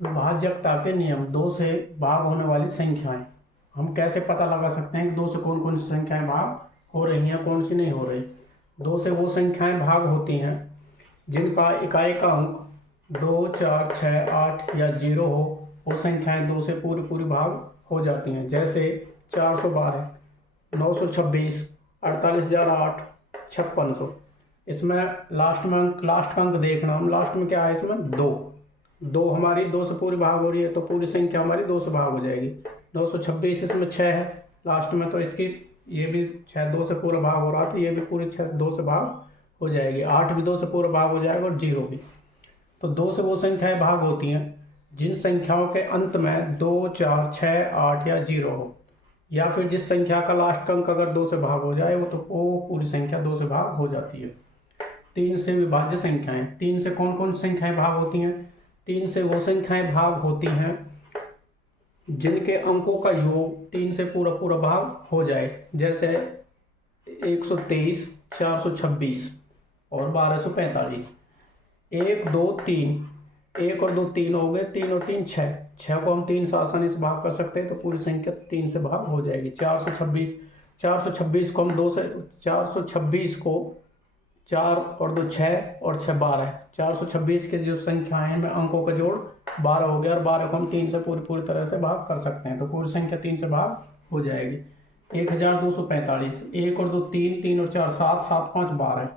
विभाज्यता के नियम। दो से भाग होने वाली संख्याएं हम कैसे पता लगा सकते हैं कि दो से कौन कौन सी संख्याएं भाग हो रही हैं, कौन सी नहीं हो रही। दो से वो संख्याएं भाग होती हैं जिनका इकाई का अंक 2, 4, 6, 8 या 0 हो। वो संख्याएं दो से पूरी पूरी भाग हो जाती हैं। जैसे 412, 926, 48,008, 5600। इसमें लास्ट का अंक देखना, हम लास्ट में क्या है, इसमें दो हमारी दो से पूरी भाग हो रही है तो पूरी संख्या हमारी दो से भाग हो जाएगी। 926 इसमें 6 है लास्ट में, तो इसकी ये भी 6 दो से पूरा भाग हो रहा था, ये भी पूरी 6 दो से भाग हो जाएगी। 8 भी दो से पूरा भाग हो जाएगा और 0 भी। तो दो से वो संख्याएं भाग होती हैं जिन संख्याओं के अंत में 2, 4, 6, 8 या 0 हो, या फिर जिस संख्या का लास्ट का अंक अगर दो से भाग हो जाए तो वो पूरी संख्या दो से भाग हो जाती है। 3 से विभाज्य संख्याएं। 3 से कौन कौन सी संख्याएं भाग होती हैं? 3 से वो संख्याएं भाग होती हैं जिनके अंकों का योग 3 से पूरा पूरा भाग हो जाए। जैसे 123, 426 और 1245। 1, 2, 3, 1 और 2 3 हो गए, 3 और 3 6, 6 को हम 3 से आसानी से भाग कर सकते हैं तो पूरी संख्या 3 से भाग हो जाएगी। 426 को हम 2 से 426 को 4 और 2 6 और 6 12। 426 के जो संख्या है में अंकों का जोड़ 12 हो गया और 12 को हम 3 से पूरी तरह से भाग कर सकते हैं तो पूरी संख्या 3 से भाग हो जाएगी। 1245, 1 और 2 3, 3 और 4 7, 7 5 12।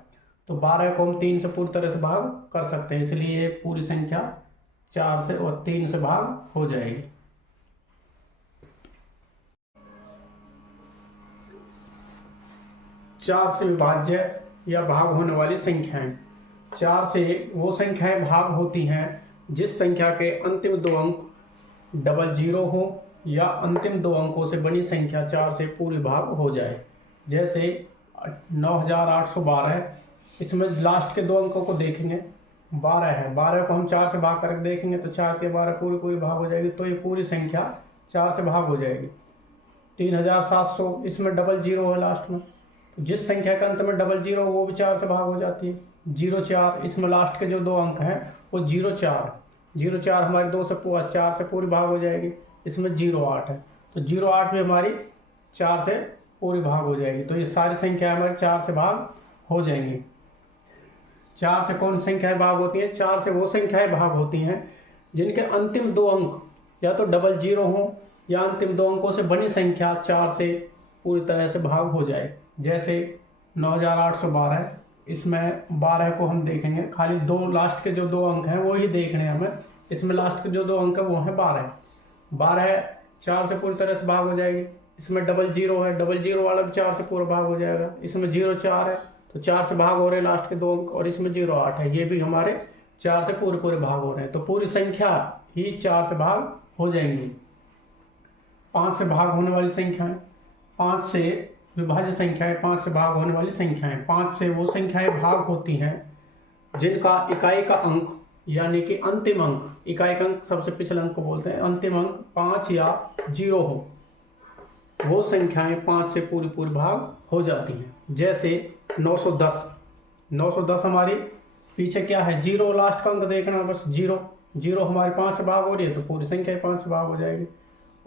तो 12 को हम 3 से पूरी तरह से भाग कर सकते हैं, इसलिए ये पूरी संख्या 4 से और 3 से भाग हो जाएगी। चार से विभाज्य या भाग होने वाली संख्याएं। 4 से वो संख्याएं भाग होती हैं जिस संख्या के अंतिम दो अंक 00 हो या अंतिम दो अंकों से बनी संख्या 4 से पूरी भाग हो जाए। जैसे 9812, इसमें लास्ट के दो अंकों को देखेंगे, 12 है, 12 को हम 4 से भाग करके देखेंगे तो 4 के 12 पूरी भाग हो जाएगी, तो ये पूरी संख्या 4 से भाग हो जाएगी। 3700, इसमें 00 है लास्ट में, तो जिस संख्या के अंत में 00 वो भी 4 से भाग हो जाती है। 04, इसमें लास्ट के जो दो अंक हैं वो 04 हमारी 4 से पूरी भाग हो जाएगी। इसमें 08 है तो 08 भी हमारी 4 से पूरी भाग हो जाएगी। तो ये सारी संख्याएं हमारी 4 से भाग हो जाएंगी। 4 से कौन संख्याएं भाग होती हैं? 4 से वो संख्याएं भाग होती हैं जिनके अंतिम दो अंक या तो 00 हो या अंतिम दो अंकों से बनी संख्या 4 से पूरी तरह से भाग हो जाए। जैसे 9812, इसमें 12 को हम देखेंगे, खाली दो लास्ट के जो दो अंक हैं वो ही देखने हैं हमें। इसमें लास्ट के जो दो अंक है वो है 12 4 से पूरी तरह से भाग हो जाएगी। इसमें 00 है, 00 वाला भी 4 से पूरा भाग हो जाएगा। इसमें 04 है तो 4 से भाग हो रहे हैं लास्ट के दो अंक, और इसमें 08 है, ये भी हमारे 4 से पूरे भाग हो रहे हैं, तो पूरी संख्या ही 4 से भाग हो जाएंगी। 5 से भाग होने वाली संख्याएं। 5 से विभाज्य संख्याएं, 5 से भाग होने वाली संख्याएं। 5 से वो संख्याएं भाग होती हैं जिनका इकाई का अंक यानी कि अंतिम अंक, इकाई का अंक सबसे पिछले अंक को बोलते हैं, अंतिम अंक 5 या 0 हो, वो संख्याएं 5 से पूरी भाग हो जाती हैं। जैसे 910 हमारी पीछे क्या है, 0 लास्ट का अंक देखना, बस 0 हमारी 5 से भाग हो रही है तो पूरी संख्या 5 से भाग हो जाएगी।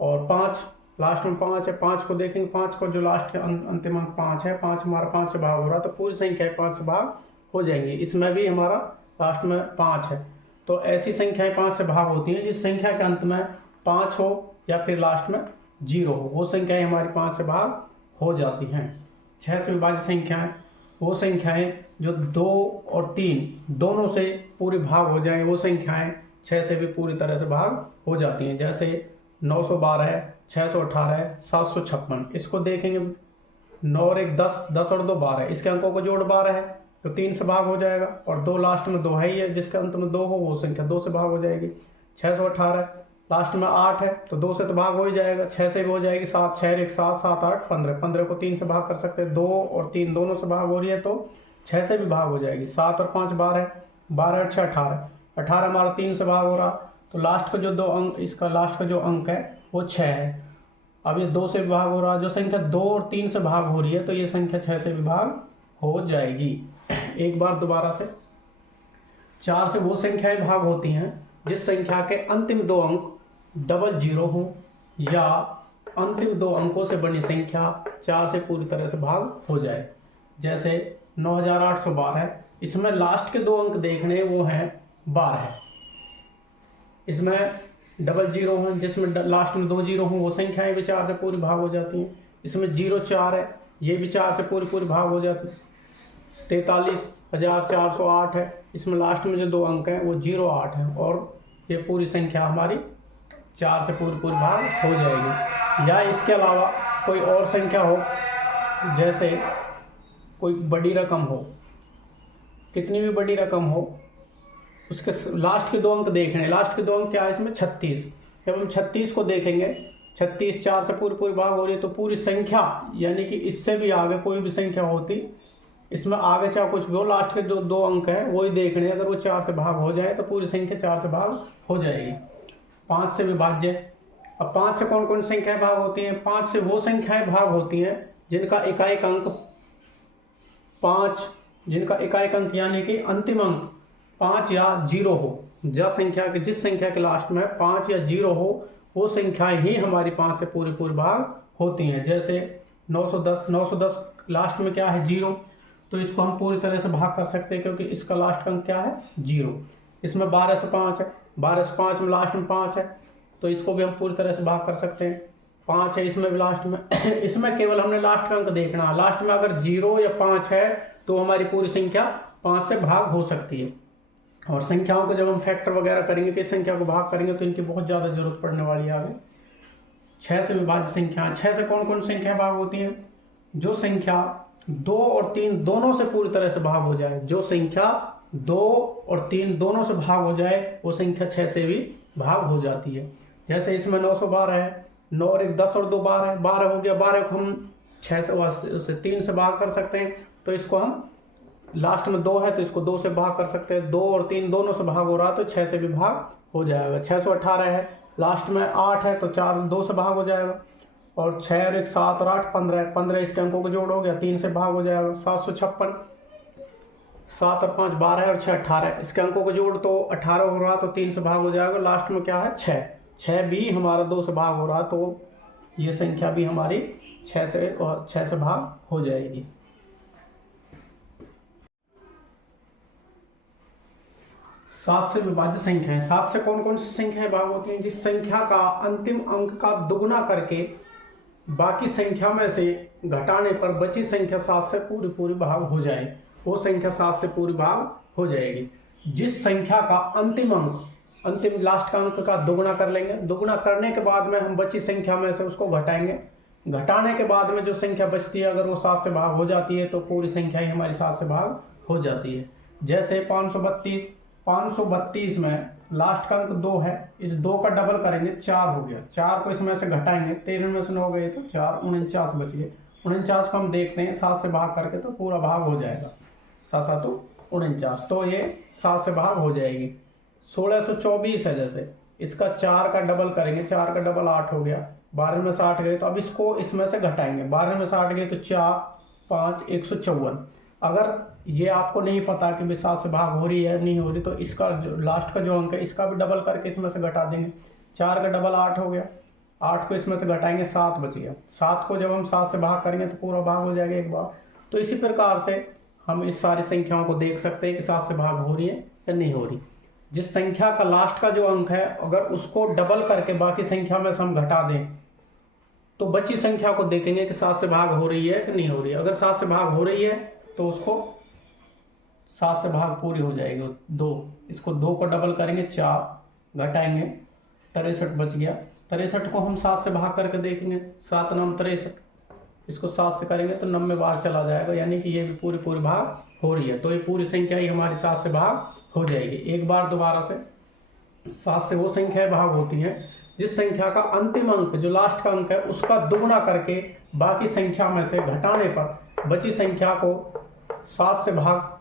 और 5 लास्ट में 5 है, 5 को देखेंगे, 5 को जो लास्ट के अंतिम अंक 5 है, 5 हमारा 5 से भाग हो रहा है तो पूरी संख्या 5 से भाग हो जाएंगी। इसमें भी हमारा लास्ट में 5 है, तो ऐसी संख्याएं 5 से भाग होती हैं जिस संख्या के अंत में 5 हो या फिर लास्ट में 0 हो, वो संख्याएं हमारी 5 से भाग हो जाती हैं। 6 से विभाज्य संख्याएं, वो संख्याएं जो 2 और 3 दोनों से पूरी भाग हो जाए, वो संख्याएं 6 से भी पूरी तरह से भाग हो जाती हैं। जैसे 912, 618, 756, इसको देखेंगे, 9 और 1 10, 10 और 2 12, इसके अंकों का जोड़ 12 है तो 3 से भाग हो जाएगा, और 2 लास्ट में 2 है ही है, जिसके अंत में 2 हो वो संख्या 2 से भाग हो जाएगी। 618 लास्ट में 8 है तो 2 से तो भाग हो ही जाएगा, 6 से भी हो जाएगी, 7, 6 1 7, 7 8 15, 15 को 3 से भाग कर सकते हैं, 2 और 3 दोनों से भाग हो रही है तो 6 से भी भाग हो जाएगी। 7 और 5 12, 12 और 6 18, 18 हमारा 3 से भाग हो रहा, तो लास्ट का जो दो अंक, इसका लास्ट का जो अंक है वो 6 है। अब ये 2 से भी भाग हो रहा है, जो संख्या 2 और 3 से भाग हो रही है तो ये संख्या 6 से भी भाग हो जाएगी। एक बार दोबारा से, 4 से वो संख्याएं भाग होती हैं जिस संख्या के अंतिम दो अंक डबल जीरो हो या अंतिम दो अंकों से बनी संख्या 4 से पूरी तरह से भाग हो जाए। जैसे 9812, इसमें लास्ट के दो अंक देखने वो हैं 12, इसमें डबल जीरो है, जिसमें लास्ट में दो जीरो हो वो संख्याएं भी 4 से पूरी भाग हो जाती हैं। इसमें 04 है, ये भी 4 से पूरी भाग हो जाती है। 43,408 है, इसमें लास्ट में जो दो अंक हैं वो 08 है और ये पूरी संख्या हमारी 4 से पूरी भाग हो जाएगी। या इसके अलावा कोई और संख्या हो, जैसे कोई बड़ी रकम हो, कितनी भी बड़ी रकम हो, उसके लास्ट के दो अंक देखने, लास्ट के दो अंक क्या है इसमें 36, जब हम 36 को देखेंगे, 36 4 से पूरी भाग हो रही है, तो पूरी संख्या यानी कि इससे भी आगे कोई भी संख्या होती, इसमें आगे चाहे कुछ भी हो, लास्ट के जो दो अंक हैं वही देखने, अगर वो 4 से भाग हो जाए तो पूरी संख्या 4 से भाग हो जाएगी। 5 से विभाज्य। अब 5 से कौन कौन संख्याएं भाग होती हैं? 5 से वो संख्याएं भाग होती हैं जिनका इकाई अंक 5, जिनका इकाई अंक यानी कि अंतिम अंक 5 या 0 हो। जिस संख्या के लास्ट में 5 या 0 हो, वो संख्याएं ही हमारी 5 से पूरी भाग होती हैं। जैसे 910 लास्ट में क्या है 0, तो इसको हम पूरी तरह से भाग कर सकते हैं क्योंकि इसका लास्ट अंक क्या है 0। इसमें 1205 है, 1205 में लास्ट में 5 है, तो इसको भी हम पूरी तरह से भाग कर सकते हैं। 5 है इसमें भी लास्ट में इसमें केवल हमने लास्ट का अंक देखना, लास्ट में अगर 0 या 5 है तो हमारी पूरी संख्या 5 से भाग हो सकती है। और संख्याओं को जब हम फैक्टर वगैरह करेंगे, किस संख्या को भाग करेंगे, तो इनकी बहुत ज़्यादा जरूरत पड़ने वाली है आगे। 6 से विभाज्य संख्या। 6 से कौन कौन संख्या भाग होती हैं? जो संख्या 2 और 3 दोनों से पूरी तरह से भाग हो जाए, जो संख्या 2 और 3 दोनों से भाग हो जाए वो संख्या 6 से भी भाग हो जाती है। जैसे इसमें 912 है, 9 और 1 10 और 2 12 है, 12 हो गया, 12 को हम 6 से 3 से भाग कर सकते हैं, तो इसको हम लास्ट में 2 है तो इसको 2 से भाग कर सकते हैं। 2 और 3 दोनों से भाग हो रहा है तो 6 से भी भाग हो जाएगा। 618 है, लास्ट में 8 है तो 2 से भाग हो जाएगा। और 6 और 1 7 और 8 15 इसके अंकों को जोड़ हो गया, 3 से भाग हो जाएगा। 756, 7 और 5 12 और 6 18, इसके अंकों को जोड़ तो 18 हो रहा तो 3 से भाग हो जाएगा। लास्ट में क्या है 6 भी हमारा 2 से भाग हो रहा तो ये संख्या भी हमारी 6 से भाग हो जाएगी। सात से विभाज्य संख्याएं। 7 से कौन कौन सी संख्याएं भाग होती हैं? जिस संख्या का अंतिम अंक का दुगुना करके बाकी संख्या में से घटाने पर बची संख्या 7 से पूरी भाग हो जाए, वो संख्या 7 से पूरी भाग हो जाएगी। जिस संख्या का अंतिम लास्ट का अंक का दुगुना कर लेंगे, दुगुना करने के बाद में हम बची संख्या में से उसको घटाएंगे, घटाने के बाद में जो संख्या बचती है अगर वो 7 से भाग हो जाती है तो पूरी संख्या ही हमारी 7 से भाग हो जाती है। जैसे 532 में लास्ट का अंक 2 है, इस 2 का डबल करेंगे 4 हो गया, 4 को इसमें से घटाएंगे, 13 में से 9 गए तो 4 49 बच गए। 49 को हम देखते हैं 7 से भाग करके तो पूरा भाग हो जाएगा, 7 तो 49, तो ये 7 से भाग हो जाएगी। 1624 है, जैसे इसका 4 का डबल करेंगे, 4 का डबल 8 हो गया, 12 में से 8 गए तो अब इसको इसमें से घटाएंगे, 12 में से 8 गए तो 4 5 154। अगर ये आपको नहीं पता कि 7 से भाग हो रही है नहीं हो रही तो इसका जो लास्ट का जो अंक है इसका भी डबल करके इसमें से घटा देंगे। 4 का डबल 8 हो गया, 8 को इसमें से घटाएंगे 7 बच गया, 7 को जब हम 7 से भाग करेंगे तो पूरा भाग हो जाएगा एक बार। तो इसी प्रकार से हम इस सारी संख्याओं को देख सकते हैं कि 7 से भाग हो रही है या नहीं हो रही। जिस संख्या का लास्ट का जो अंक है अगर उसको डबल करके बाकी संख्या में से हम घटा दें तो बची संख्या को देखेंगे कि 7 से भाग हो रही है कि नहीं हो रही है। अगर 7 से भाग हो रही है तो उसको 7 से भाग पूरी हो जाएगी 2, इसको 2 को डबल करेंगे 4 घटाएंगे 63 बच गया। 63 को हम 7 से भाग करके देखेंगे, 7 9 63, इसको 7 से करेंगे तो 90 बार चला जाएगा, यानी कि ये भी पूरी भाग हो रही है। तो ये पूरी संख्या ही हमारी 7 से भाग हो जाएगी। एक बार दोबारा से 7 से वो संख्याएं भाग होती हैं जिस संख्या का अंतिम अंक जो लास्ट का अंक है उसका दुगुना करके बाकी संख्या में से घटाने पर बची संख्या को 7 से भाग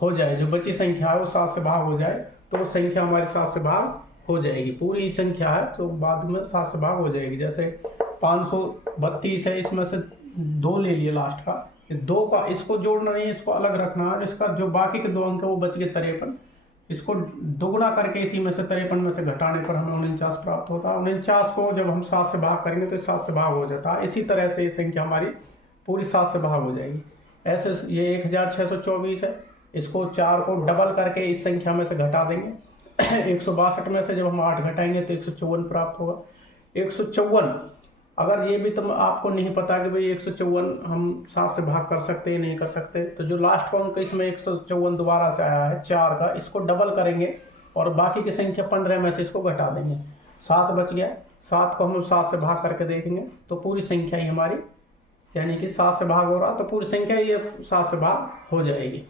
हो जाए, जो बची संख्या है वो 7 से भाग हो जाए तो वो संख्या हमारी 7 से भाग हो जाएगी। पूरी संख्या है तो बाद में 7 से भाग हो जाएगी। जैसे 532 है, इसमें से 2 ले लिए लास्ट का, 2 का इसको जोड़ना नहीं, इसको अलग रखना है, इसका जो बाकी के 2 अंक है वो बच गए 53, इसको दुगुना करके इसी में से 53 में से घटाने पर हमें 49 प्राप्त होता है। 49 को जब हम 7 से भाग करेंगे तो 7 से भाग हो जाता है। इसी तरह से ये संख्या हमारी पूरी 7 से भाग हो जाएगी। ऐसे ये 1624 है, इसको 4 को डबल करके इस संख्या में से घटा देंगे। 162 में से जब हम 8 घटाएंगे तो 154 प्राप्त होगा। 154, अगर ये भी तुम आपको नहीं पता कि भाई 154 हम 7 से भाग कर सकते हैं नहीं कर सकते, तो जो लास्ट अंक इसमें 154 दोबारा से आया है 4 का, इसको डबल करेंगे और बाकी की संख्या 15 में से इसको घटा देंगे। 7 बच गया, 7 को हम 7 से भाग करके देखेंगे तो पूरी संख्या ही हमारी, यानी कि 7 से भाग हो रहा तो पूरी संख्या ये 7 से भाग हो जाएगी।